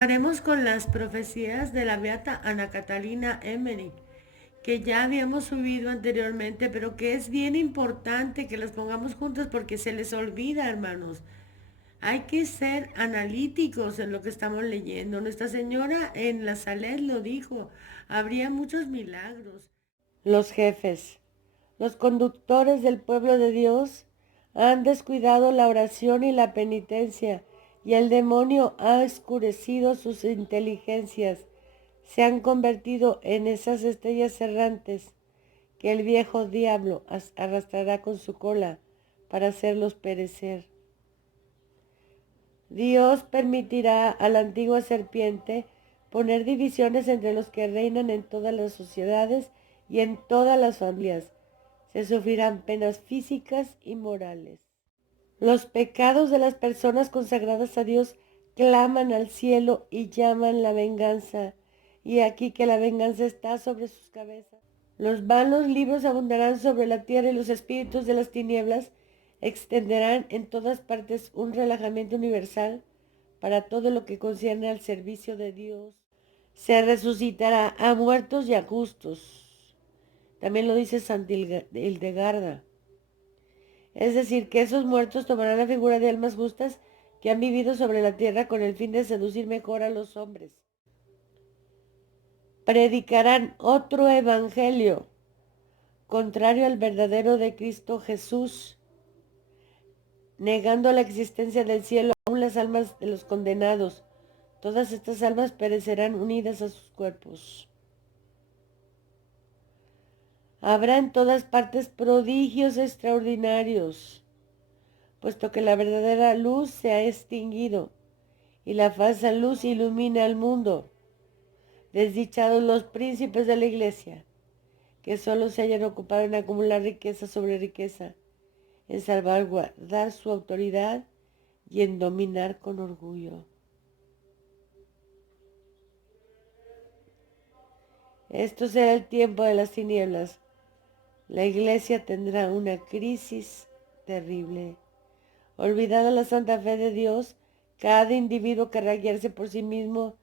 Haremos con las profecías de la beata Ana Catalina Emmerich, que ya habíamos subido anteriormente, pero que es bien importante que las pongamos juntas porque se les olvida, hermanos. Hay que ser analíticos en lo que estamos leyendo. Nuestra Señora en la Salet lo dijo, habría muchos milagros. Los jefes, los conductores del pueblo de Dios han descuidado la oración y la penitencia, y el demonio ha oscurecido sus inteligencias. Se han convertido en esas estrellas errantes que el viejo diablo arrastrará con su cola para hacerlos perecer. Dios permitirá a la antigua serpiente poner divisiones entre los que reinan en todas las sociedades y en todas las familias. Se sufrirán penas físicas y morales. Los pecados de las personas consagradas a Dios claman al cielo y llaman la venganza. Y aquí que la venganza está sobre sus cabezas. Los vanos libros abundarán sobre la tierra y los espíritus de las tinieblas extenderán en todas partes un relajamiento universal para todo lo que concierne al servicio de Dios. Se resucitará a muertos y a justos. También lo dice Santa Hildegarda. Es decir, que esos muertos tomarán la figura de almas justas que han vivido sobre la tierra con el fin de seducir mejor a los hombres. Predicarán otro evangelio, contrario al verdadero de Cristo Jesús, negando la existencia del cielo, aún las almas de los condenados. Todas estas almas perecerán unidas a sus cuerpos. Habrá en todas partes prodigios extraordinarios, puesto que la verdadera luz se ha extinguido y la falsa luz ilumina al mundo. Desdichados los príncipes de la iglesia, que solo se hayan ocupado en acumular riqueza sobre riqueza, en salvaguardar su autoridad y en dominar con orgullo. Esto será el tiempo de las tinieblas. La iglesia tendrá una crisis terrible. Olvidada la santa fe de Dios, cada individuo querrá guiarse por sí mismo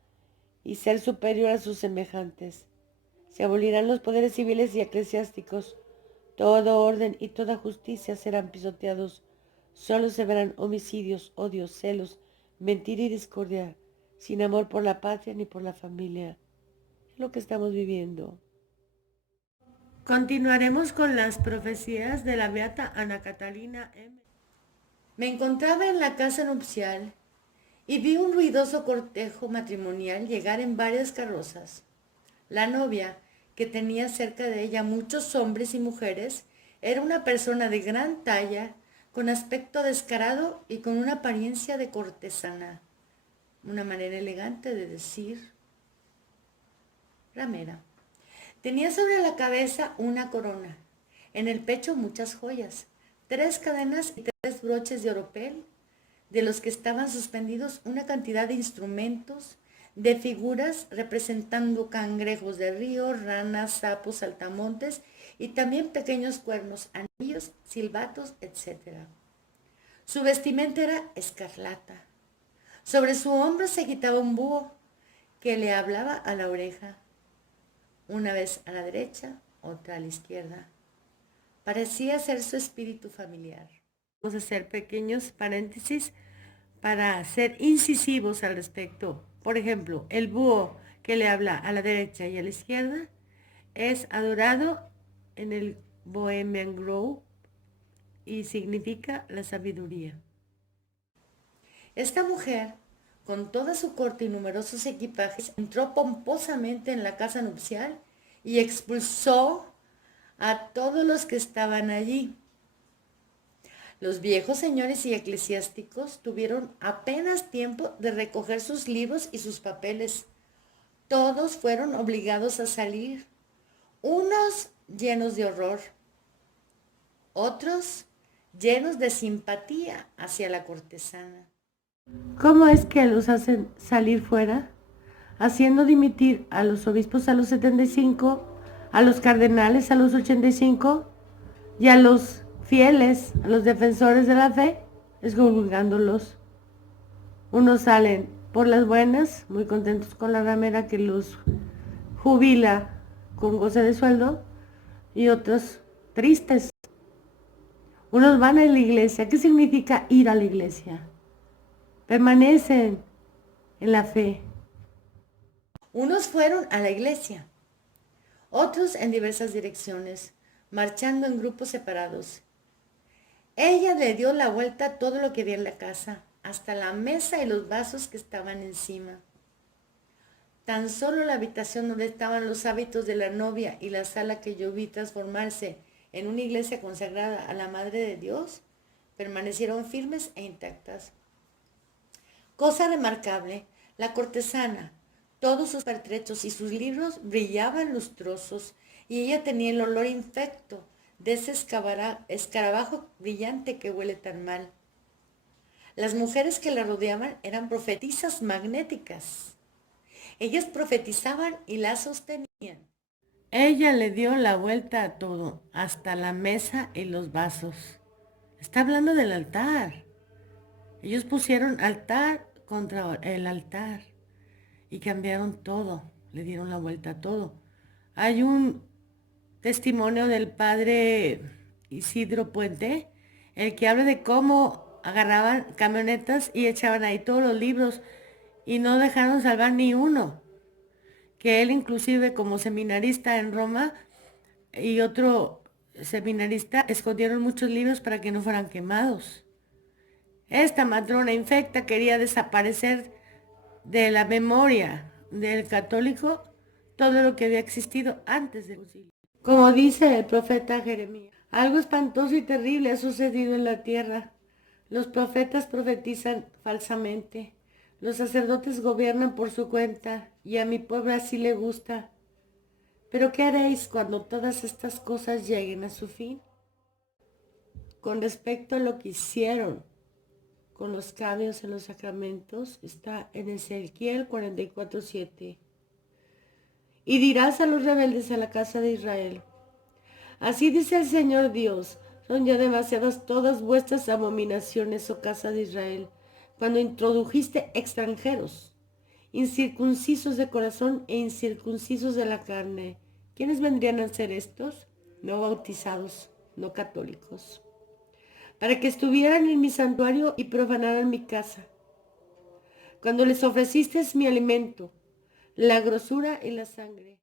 y ser superior a sus semejantes. Se abolirán los poderes civiles y eclesiásticos. Todo orden y toda justicia serán pisoteados. Solo se verán homicidios, odios, celos, mentira y discordia, sin amor por la patria ni por la familia. Es lo que estamos viviendo. Continuaremos con las profecías de la beata Ana Catalina M. Me encontraba en la casa nupcial y vi un ruidoso cortejo matrimonial llegar en varias carrozas. La novia, que tenía cerca de ella muchos hombres y mujeres, era una persona de gran talla, con aspecto descarado y con una apariencia de cortesana, una manera elegante de decir ramera. Tenía sobre la cabeza una corona, en el pecho muchas joyas, 3 cadenas y 3 broches de oropel, de los que estaban suspendidos una cantidad de instrumentos, de figuras representando cangrejos de río, ranas, sapos, saltamontes y también pequeños cuernos, anillos, silbatos, etc. Su vestimenta era escarlata. Sobre su hombro se agitaba un búho que le hablaba a la oreja, una vez a la derecha, otra a la izquierda. Parecía ser su espíritu familiar. Vamos a hacer pequeños paréntesis para ser incisivos al respecto. Por ejemplo, el búho que le habla a la derecha y a la izquierda es adorado en el Bohemian Grove y significa la sabiduría. Esta mujer, con toda su corte y numerosos equipajes, entró pomposamente en la casa nupcial y expulsó a todos los que estaban allí. Los viejos señores y eclesiásticos tuvieron apenas tiempo de recoger sus libros y sus papeles. Todos fueron obligados a salir, unos llenos de horror, otros llenos de simpatía hacia la cortesana. ¿Cómo es que los hacen salir fuera? Haciendo dimitir a los obispos a los 75, a los cardenales a los 85 y a los fieles, a los defensores de la fe, excomulgándolos. Unos salen por las buenas, muy contentos con la ramera que los jubila con goce de sueldo, y otros tristes. Unos van a la iglesia. ¿Qué significa ir a la iglesia? Permanecen en la fe. Unos fueron a la iglesia, otros en diversas direcciones, marchando en grupos separados. Ella le dio la vuelta a todo lo que había en la casa, hasta la mesa y los vasos que estaban encima. Tan solo la habitación donde estaban los hábitos de la novia y la sala que yo vi transformarse en una iglesia consagrada a la Madre de Dios permanecieron firmes e intactas. Cosa remarcable, la cortesana, todos sus pertrechos y sus libros brillaban lustrosos y ella tenía el olor infecto de ese escarabajo brillante que huele tan mal. Las mujeres que la rodeaban eran profetisas magnéticas. Ellas profetizaban y la sostenían. Ella le dio la vuelta a todo, hasta la mesa y los vasos. Está hablando del altar. Ellos pusieron altar contra el altar y cambiaron todo, le dieron la vuelta a todo. Hay un testimonio del padre Isidro Puente, el que habla de cómo agarraban camionetas y echaban ahí todos los libros y no dejaron salvar ni uno. Que él inclusive como seminarista en Roma y otro seminarista escondieron muchos libros para que no fueran quemados. Esta matrona infecta quería desaparecer de la memoria del católico todo lo que había existido antes del concilio. Como dice el profeta Jeremías, algo espantoso y terrible ha sucedido en la tierra. Los profetas profetizan falsamente. Los sacerdotes gobiernan por su cuenta y a mi pueblo así le gusta. Pero ¿qué haréis cuando todas estas cosas lleguen a su fin? Con respecto a lo que hicieron con los cambios en los sacramentos, está en Ezequiel 44:7. Y dirás a los rebeldes a la casa de Israel, así dice el Señor Dios, son ya demasiadas todas vuestras abominaciones, oh casa de Israel, cuando introdujiste extranjeros, incircuncisos de corazón e incircuncisos de la carne. ¿Quiénes vendrían a ser estos? No bautizados, no católicos, para que estuvieran en mi santuario y profanaran mi casa. Cuando les ofreciste mi alimento, la grosura y la sangre.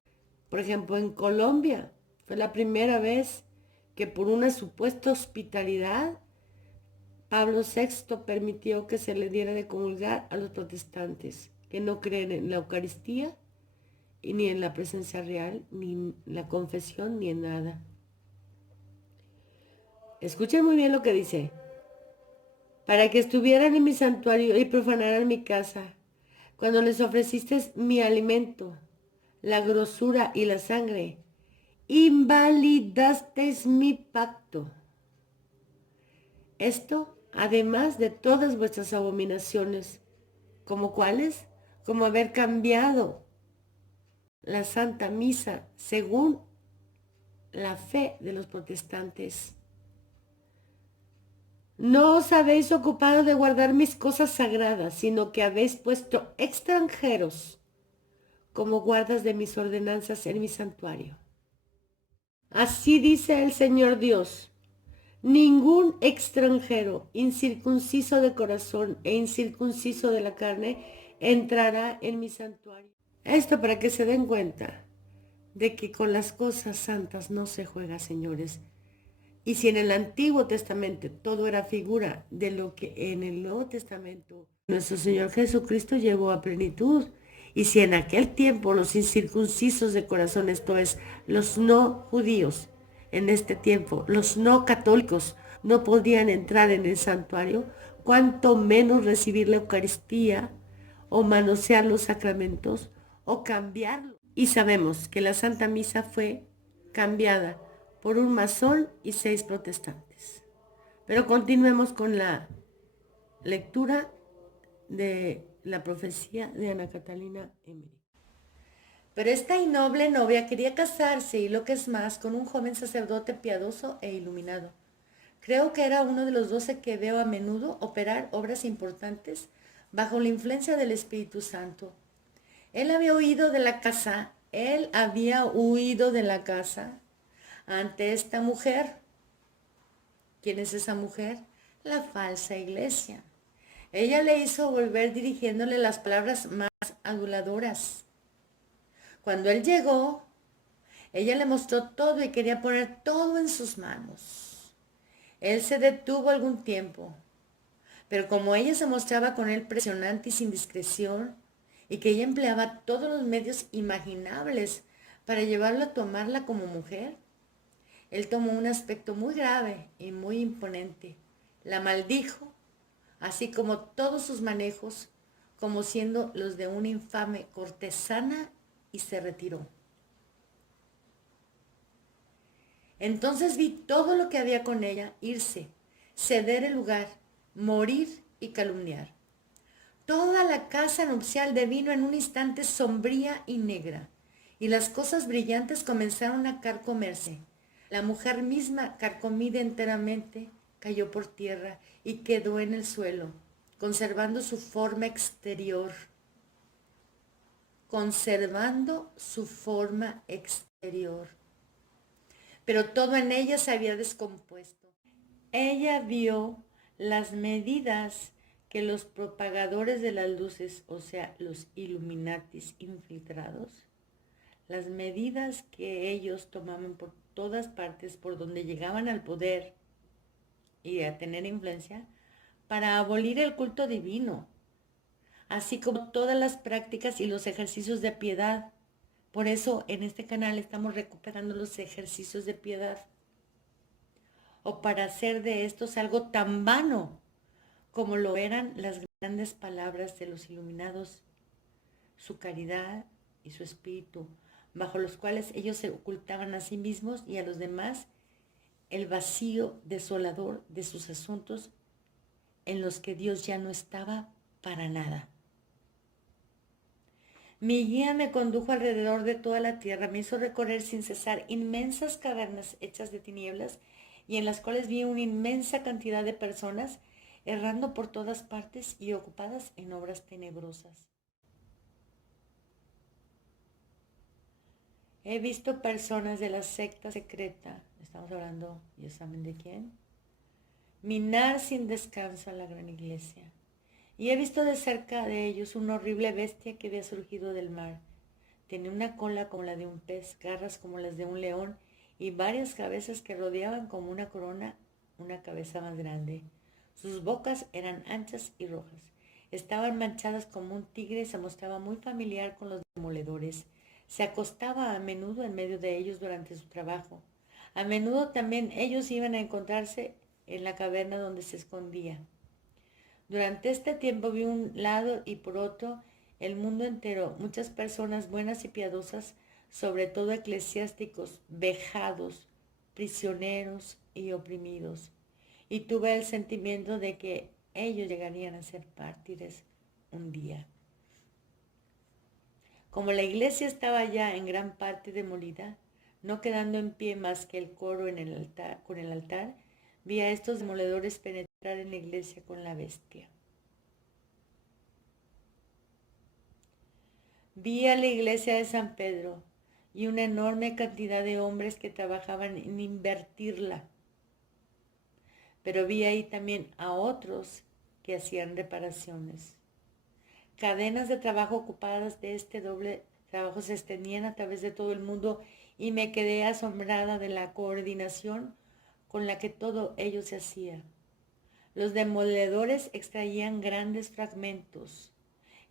Por ejemplo, en Colombia fue la primera vez que por una supuesta hospitalidad, Pablo VI permitió que se le diera de comulgar a los protestantes que no creen en la Eucaristía y ni en la presencia real, ni en la confesión, ni en nada. Escuchen muy bien lo que dice. Para que estuvieran en mi santuario y profanaran mi casa, cuando les ofreciste mi alimento, la grosura y la sangre, invalidasteis mi pacto. Esto, además de todas vuestras abominaciones, ¿como cuáles? Como haber cambiado la Santa Misa según la fe de los protestantes. No os habéis ocupado de guardar mis cosas sagradas, sino que habéis puesto extranjeros como guardas de mis ordenanzas en mi santuario. Así dice el Señor Dios, ningún extranjero incircunciso de corazón e incircunciso de la carne entrará en mi santuario. Esto para que se den cuenta de que con las cosas santas no se juega, señores. Y si en el Antiguo Testamento todo era figura de lo que en el Nuevo Testamento nuestro Señor Jesucristo llevó a plenitud, y si en aquel tiempo los incircuncisos de corazón, esto es, los no judíos, en este tiempo, los no católicos, no podían entrar en el santuario, cuanto menos recibir la Eucaristía, o manosear los sacramentos, o cambiarlo. Y sabemos que la Santa Misa fue cambiada por un masón y 6 protestantes. Pero continuemos con la lectura de la profecía de Ana Catalina Emery. Pero esta innoble novia quería casarse y lo que es más, con un joven sacerdote piadoso e iluminado. Creo que era uno de los 12 que veo a menudo operar obras importantes bajo la influencia del Espíritu Santo. Él había huido de la casa ante esta mujer. ¿Quién es esa mujer? La falsa iglesia. Ella le hizo volver dirigiéndole las palabras más aduladoras. Cuando él llegó, ella le mostró todo y quería poner todo en sus manos. Él se detuvo algún tiempo, pero como ella se mostraba con él presionante y sin discreción, y que ella empleaba todos los medios imaginables para llevarlo a tomarla como mujer, él tomó un aspecto muy grave y muy imponente. La maldijo, así como todos sus manejos, como siendo los de una infame cortesana, y se retiró. Entonces vi todo lo que había con ella irse, ceder el lugar, morir y calumniar. Toda la casa nupcial devino en un instante sombría y negra, y las cosas brillantes comenzaron a carcomerse. La mujer misma, carcomida enteramente, cayó por tierra y quedó en el suelo, conservando su forma exterior. Pero todo en ella se había descompuesto. Ella vio las medidas que los propagadores de las luces, o sea, los Illuminatis infiltrados, las medidas que ellos tomaban por todas partes, por donde llegaban al poder y a tener influencia, para abolir el culto divino, así como todas las prácticas y los ejercicios de piedad. Por eso en este canal estamos recuperando los ejercicios de piedad, o para hacer de estos algo tan vano como lo eran las grandes palabras de los iluminados, su caridad y su espíritu, bajo los cuales ellos se ocultaban a sí mismos y a los demás el vacío desolador de sus asuntos, en los que Dios ya no estaba para nada. Mi guía me condujo alrededor de toda la tierra, me hizo recorrer sin cesar inmensas cavernas hechas de tinieblas, y en las cuales vi una inmensa cantidad de personas errando por todas partes y ocupadas en obras tenebrosas. He visto personas de la secta secreta, estamos hablando, ¿ya saben de quién? Minar sin descanso a la gran iglesia. Y he visto de cerca de ellos una horrible bestia que había surgido del mar. Tenía una cola como la de un pez, garras como las de un león, y varias cabezas que rodeaban como una corona una cabeza más grande. Sus bocas eran anchas y rojas. Estaban manchadas como un tigre y se mostraba muy familiar con los demoledores. Se acostaba a menudo en medio de ellos durante su trabajo. A menudo también ellos iban a encontrarse en la caverna donde se escondía. Durante este tiempo vi un lado y por otro el mundo entero, muchas personas buenas y piadosas, sobre todo eclesiásticos, vejados, prisioneros y oprimidos. Y tuve el sentimiento de que ellos llegarían a ser mártires un día. Como la iglesia estaba ya en gran parte demolida, no quedando en pie más que el coro en el altar, con el altar, vi a estos demoledores penetrar en la iglesia con la bestia. Vi a la iglesia de San Pedro y una enorme cantidad de hombres que trabajaban en invertirla. Pero vi ahí también a otros que hacían reparaciones. Cadenas de trabajo ocupadas de este doble trabajo se extendían a través de todo el mundo, y me quedé asombrada de la coordinación con la que todo ello se hacía. Los demoledores extraían grandes fragmentos.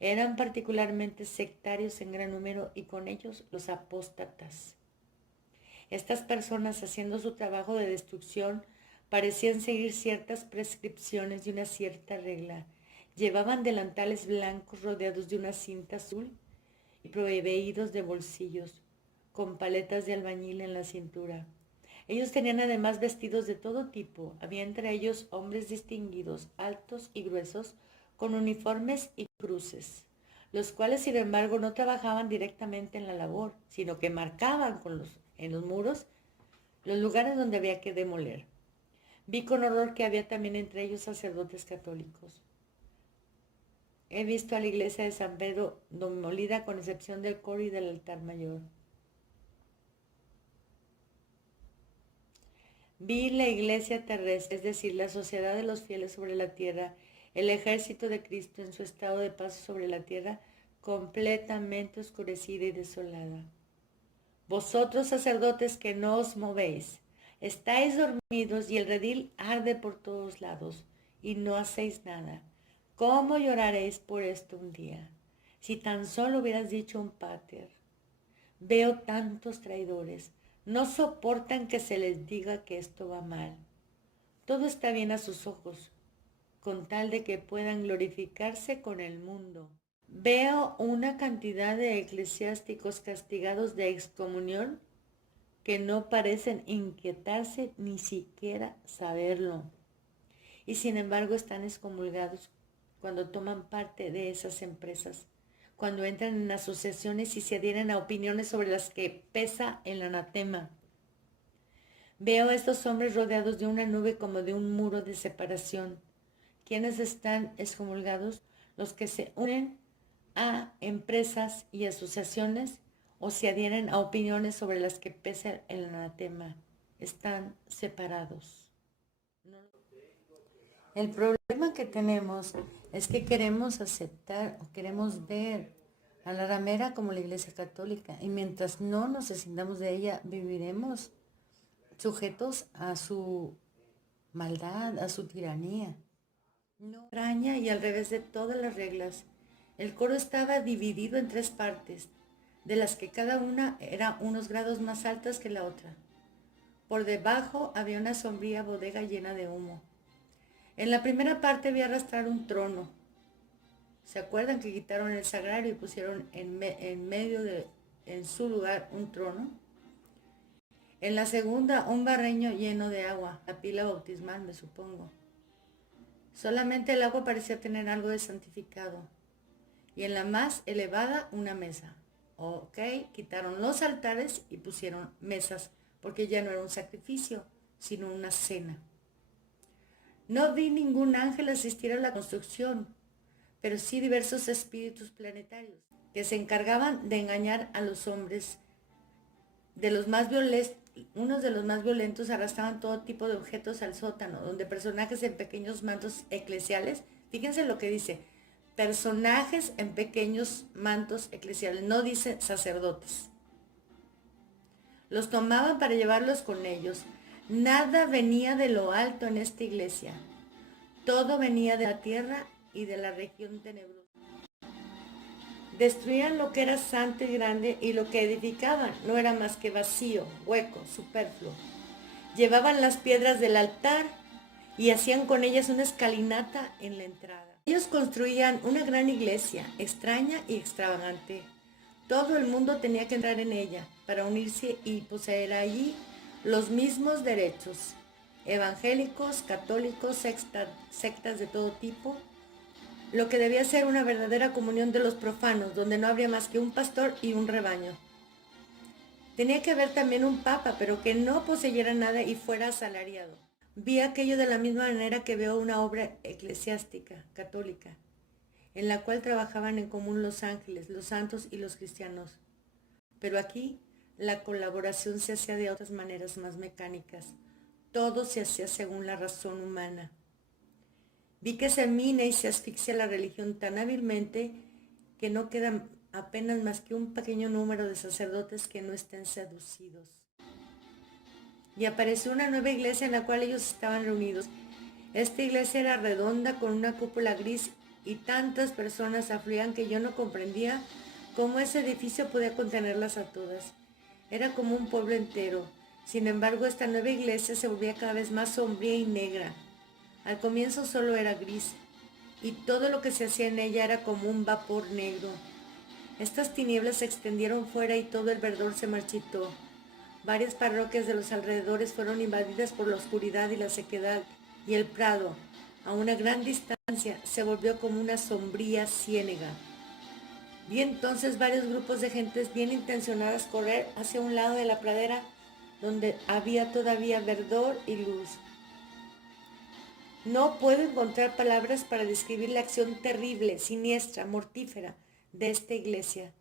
Eran particularmente sectarios en gran número, y con ellos los apóstatas. Estas personas, haciendo su trabajo de destrucción, parecían seguir ciertas prescripciones y una cierta regla. Llevaban delantales blancos rodeados de una cinta azul y proveídos de bolsillos, con paletas de albañil en la cintura. Ellos tenían además vestidos de todo tipo. Había entre ellos hombres distinguidos, altos y gruesos, con uniformes y cruces, los cuales sin embargo no trabajaban directamente en la labor, sino que marcaban en los muros los lugares donde había que demoler. Vi con horror que había también entre ellos sacerdotes católicos. he visto a la iglesia de San Pedro demolida con excepción del coro y del altar mayor. Vi la iglesia terrestre, es decir, la sociedad de los fieles sobre la tierra, el ejército de Cristo en su estado de paso sobre la tierra, completamente oscurecida y desolada. Vosotros, sacerdotes que no os movéis, estáis dormidos y el redil arde por todos lados y no hacéis nada. ¿Cómo lloraréis por esto un día? Si tan solo hubieras dicho un pater. Veo tantos traidores. No soportan que se les diga que esto va mal. Todo está bien a sus ojos, con tal de que puedan glorificarse con el mundo. Veo una cantidad de eclesiásticos castigados de excomunión que no parecen inquietarse ni siquiera saberlo. Y sin embargo están excomulgados cuando toman parte de esas empresas, cuando entran en asociaciones y se adhieren a opiniones sobre las que pesa el anatema. Veo a estos hombres rodeados de una nube como de un muro de separación. ¿Quiénes están excomulgados? Los que se unen a empresas y asociaciones o se adhieren a opiniones sobre las que pesa el anatema. Están separados. El problema que tenemos es que queremos aceptar o queremos ver a la ramera como la Iglesia Católica y mientras no nos deslindamos de ella viviremos sujetos a su maldad, a su tiranía. No extraña y al revés de todas las reglas. El coro estaba dividido en 3 partes, de las que cada una era unos grados más altas que la otra. Por debajo había una sombría bodega llena de humo. En la primera parte vi arrastrar un trono. ¿Se acuerdan que quitaron el sagrario y pusieron en su lugar un trono? En la segunda, un barreño lleno de agua, la pila bautismal, me supongo. Solamente el agua parecía tener algo de santificado. Y en la más elevada, una mesa. Ok, quitaron los altares y pusieron mesas, porque ya no era un sacrificio, sino una cena. No vi ningún ángel asistir a la construcción, pero sí diversos espíritus planetarios, que se encargaban de engañar a los hombres. Unos de los más violentos arrastraban todo tipo de objetos al sótano, donde personajes en pequeños mantos eclesiales, fíjense lo que dice, personajes en pequeños mantos eclesiales, no dice sacerdotes. Los tomaban para llevarlos con ellos. Nada venía de lo alto en esta iglesia. Todo venía de la tierra y de la región tenebrosa. Destruían lo que era santo y grande y lo que edificaban no era más que vacío, hueco, superfluo. Llevaban las piedras del altar y hacían con ellas una escalinata en la entrada. Ellos construían una gran iglesia, extraña y extravagante. Todo el mundo tenía que entrar en ella para unirse y poseer allí los mismos derechos. Evangélicos, católicos, sectas de todo tipo, lo que debía ser una verdadera comunión de los profanos, donde no habría más que un pastor y un rebaño. Tenía que haber también un papa, pero que no poseyera nada y fuera asalariado. Vi aquello de la misma manera que veo una obra eclesiástica, católica, en la cual trabajaban en común los ángeles, los santos y los cristianos. Pero aquí la colaboración se hacía de otras maneras más mecánicas. Todo se hacía según la razón humana. Vi que se mina y se asfixia la religión tan hábilmente que no queda apenas más que un pequeño número de sacerdotes que no estén seducidos. Y apareció una nueva iglesia en la cual ellos estaban reunidos. Esta iglesia era redonda con una cúpula gris y tantas personas afluían que yo no comprendía cómo ese edificio podía contenerlas a todas. Era como un pueblo entero. Sin embargo, esta nueva iglesia se volvía cada vez más sombría y negra. Al comienzo solo era gris, y todo lo que se hacía en ella era como un vapor negro. Estas tinieblas se extendieron fuera y todo el verdor se marchitó. Varias parroquias de los alrededores fueron invadidas por la oscuridad y la sequedad, y el prado, a una gran distancia, se volvió como una sombría ciénega. Vi entonces varios grupos de gentes bien intencionadas correr hacia un lado de la pradera donde había todavía verdor y luz. No puedo encontrar palabras para describir la acción terrible, siniestra, mortífera de esta iglesia.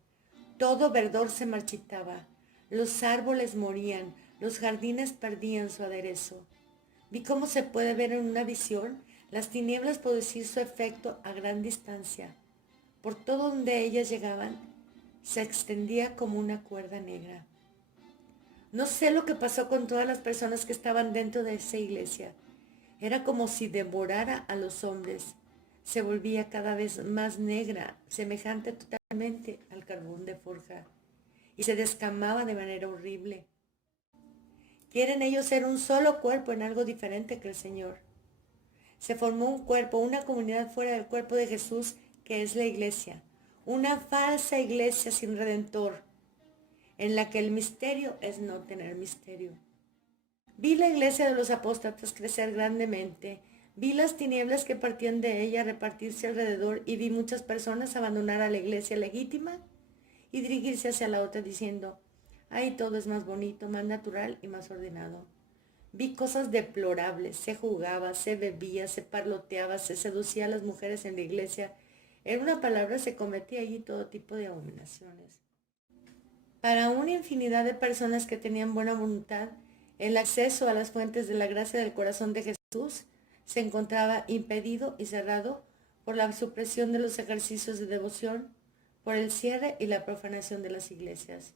Todo verdor se marchitaba, los árboles morían, los jardines perdían su aderezo. Vi cómo se puede ver en una visión las tinieblas producir su efecto a gran distancia. Por todo donde ellas llegaban, se extendía como una cuerda negra. No sé lo que pasó con todas las personas que estaban dentro de esa iglesia. Era como si devorara a los hombres. Se volvía cada vez más negra, semejante totalmente al carbón de forja, y se descamaba de manera horrible. Quieren ellos ser un solo cuerpo en algo diferente que el Señor. Se formó un cuerpo, una comunidad fuera del cuerpo de Jesús, que es la iglesia. Una falsa iglesia sin redentor, en la que el misterio es no tener misterio. Vi la iglesia de los apóstatas crecer grandemente. Vi las tinieblas que partían de ella repartirse alrededor y vi muchas personas abandonar a la iglesia legítima y dirigirse hacia la otra diciendo, ahí todo es más bonito, más natural y más ordenado. Vi cosas deplorables, se jugaba, se bebía, se parloteaba, se seducía a las mujeres en la iglesia. En una palabra, se cometía allí todo tipo de abominaciones. Para una infinidad de personas que tenían buena voluntad, el acceso a las fuentes de la gracia del corazón de Jesús se encontraba impedido y cerrado por la supresión de los ejercicios de devoción, por el cierre y la profanación de las iglesias.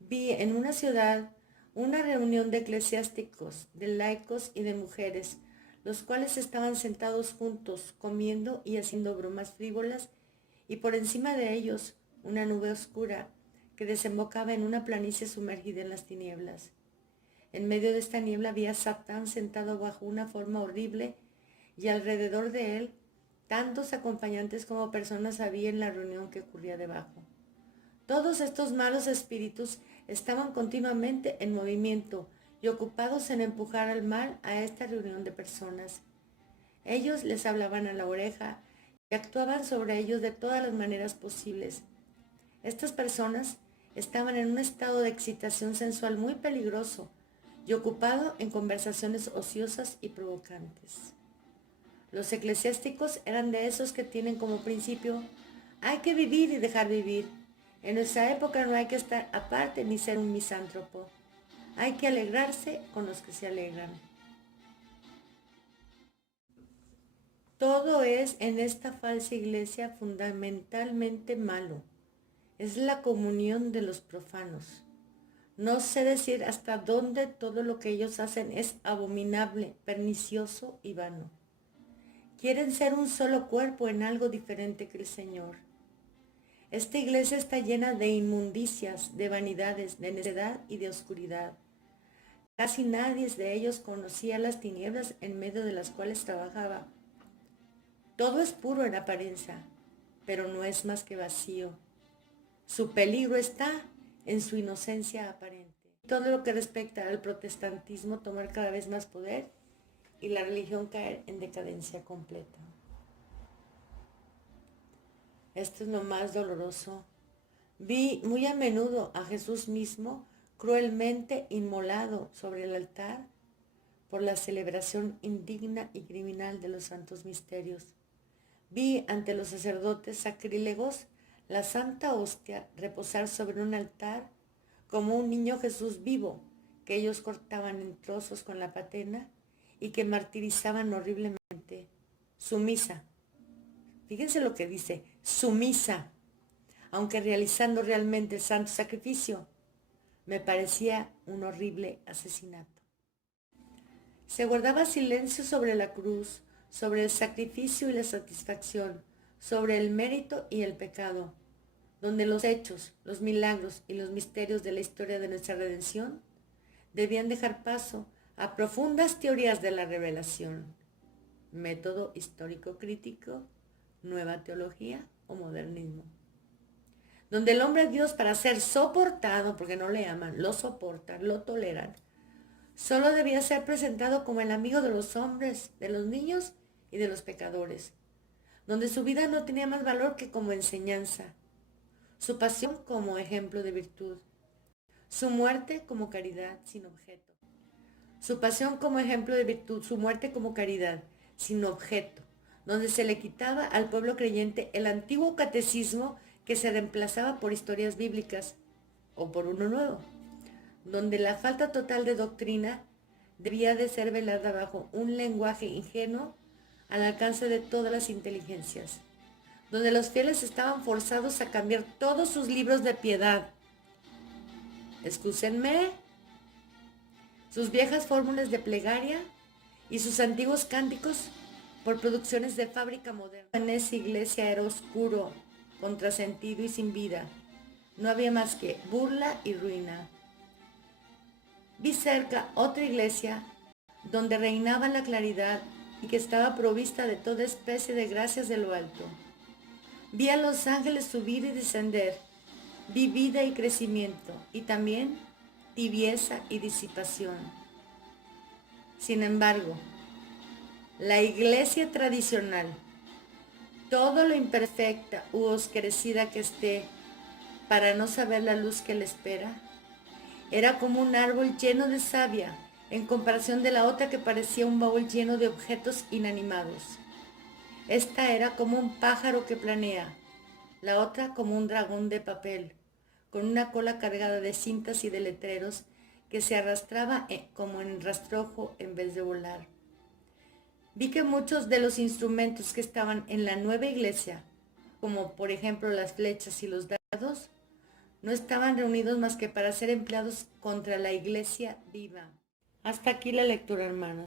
Vi en una ciudad una reunión de eclesiásticos, de laicos y de mujeres, los cuales estaban sentados juntos, comiendo y haciendo bromas frívolas, y por encima de ellos una nube oscura que desembocaba en una planicie sumergida en las tinieblas. En medio de esta niebla había Satán sentado bajo una forma horrible, y alrededor de él tantos acompañantes como personas había en la reunión que ocurría debajo. Todos estos malos espíritus estaban continuamente en movimiento y ocupados en empujar al mal a esta reunión de personas. Ellos les hablaban a la oreja y actuaban sobre ellos de todas las maneras posibles. Estas personas estaban en un estado de excitación sensual muy peligroso y ocupado en conversaciones ociosas y provocantes. Los eclesiásticos eran de esos que tienen como principio, hay que vivir y dejar vivir. En nuestra época no hay que estar aparte ni ser un misántropo. Hay que alegrarse con los que se alegran. Todo es en esta falsa iglesia fundamentalmente malo. Es la comunión de los profanos. No sé decir hasta dónde todo lo que ellos hacen es abominable, pernicioso y vano. Quieren ser un solo cuerpo en algo diferente que el Señor. Esta iglesia está llena de inmundicias, de vanidades, de necedad y de oscuridad. Casi nadie de ellos conocía las tinieblas en medio de las cuales trabajaba. Todo es puro en apariencia, pero no es más que vacío. Su peligro está en su inocencia aparente. Todo lo que respecta al protestantismo tomar cada vez más poder y la religión caer en decadencia completa. Esto es lo más doloroso. Vi muy a menudo a Jesús mismo cruelmente inmolado sobre el altar por la celebración indigna y criminal de los santos misterios. Vi ante los sacerdotes sacrílegos la santa hostia reposar sobre un altar como un niño Jesús vivo que ellos cortaban en trozos con la patena y que martirizaban horriblemente. Sumisa. Fíjense lo que dice, sumisa, aunque realizando realmente el santo sacrificio. Me parecía un horrible asesinato. Se guardaba silencio sobre la cruz, sobre el sacrificio y la satisfacción, sobre el mérito y el pecado, donde los hechos, los milagros y los misterios de la historia de nuestra redención debían dejar paso a profundas teorías de la revelación, método histórico crítico, nueva teología o modernismo, donde el hombre es Dios para ser soportado, porque no le aman, lo soportan, lo toleran, solo debía ser presentado como el amigo de los hombres, de los niños y de los pecadores, donde su vida no tenía más valor que como enseñanza, su pasión como ejemplo de virtud, su muerte como caridad sin objeto. Su pasión como ejemplo de virtud, su muerte como caridad, sin objeto, donde se le quitaba al pueblo creyente el antiguo catecismo que se reemplazaba por historias bíblicas o por uno nuevo, donde la falta total de doctrina debía de ser velada bajo un lenguaje ingenuo al alcance de todas las inteligencias, donde los fieles estaban forzados a cambiar todos sus libros de piedad, excúsenme, sus viejas fórmulas de plegaria y sus antiguos cánticos por producciones de fábrica moderna. En esa iglesia era oscuro, contrasentido y sin vida. No había más que burla y ruina. Vi cerca otra iglesia donde reinaba la claridad y que estaba provista de toda especie de gracias de lo alto. Vi a los ángeles subir y descender. Vi vida y crecimiento y también tibieza y disipación. Sin embargo, la iglesia tradicional, todo lo imperfecta u oscurecida que esté, para no saber la luz que le espera, era como un árbol lleno de savia, en comparación de la otra que parecía un baúl lleno de objetos inanimados. Esta era como un pájaro que planea, la otra como un dragón de papel, con una cola cargada de cintas y de letreros que se arrastraba como en rastrojo en vez de volar. Vi que muchos de los instrumentos que estaban en la nueva iglesia, como por ejemplo las flechas y los dardos, no estaban reunidos más que para ser empleados contra la iglesia viva. Hasta aquí la lectura, hermanos.